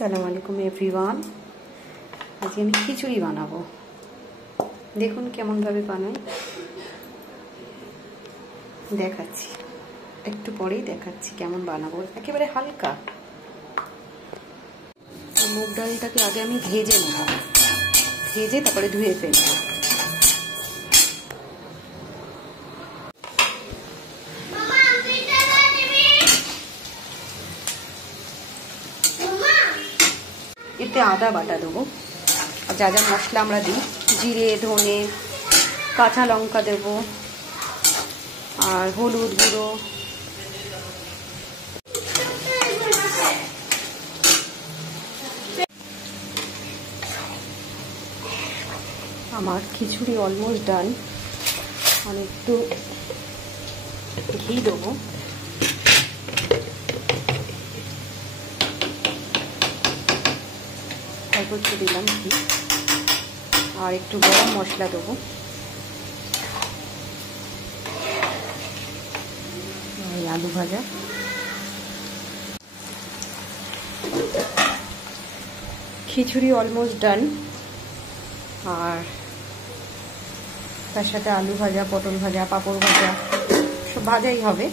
আসসালামু আলাইকুম এভরিওয়ান। আজকে আমি খিচুড়ি বানাবো। দেখুন কেমনভাবে বানাই, দেখাচ্ছি একটু পরেই দেখাচ্ছি কেমন বানাবো। একেবারে হালকা। মুগ ডালটাকে আগে আমি ভেজে নেব, ভেজে তারপরে ধুয়ে ফেলবো। এতে আদা বাটা দেবো, আর যা যা মশলা আমরা দিই, জিরে, ধনে, কাঁচা লঙ্কা দেবো, আর হলুদ গুঁড়ো, আমার খিচুড়ি অলমোস্ট ডান। আমি একটু ঘি দেবো, অল্প একটু দিলাম ঘি, আর একটু গরম মশলা দেবো, আলু ভাজা, খিচুড়ি অলমোস্ট ডান। আর তার সাথে আলু ভাজা, পটল ভাজা, পাঁপড় ভাজা, সব ভাজাই হবে।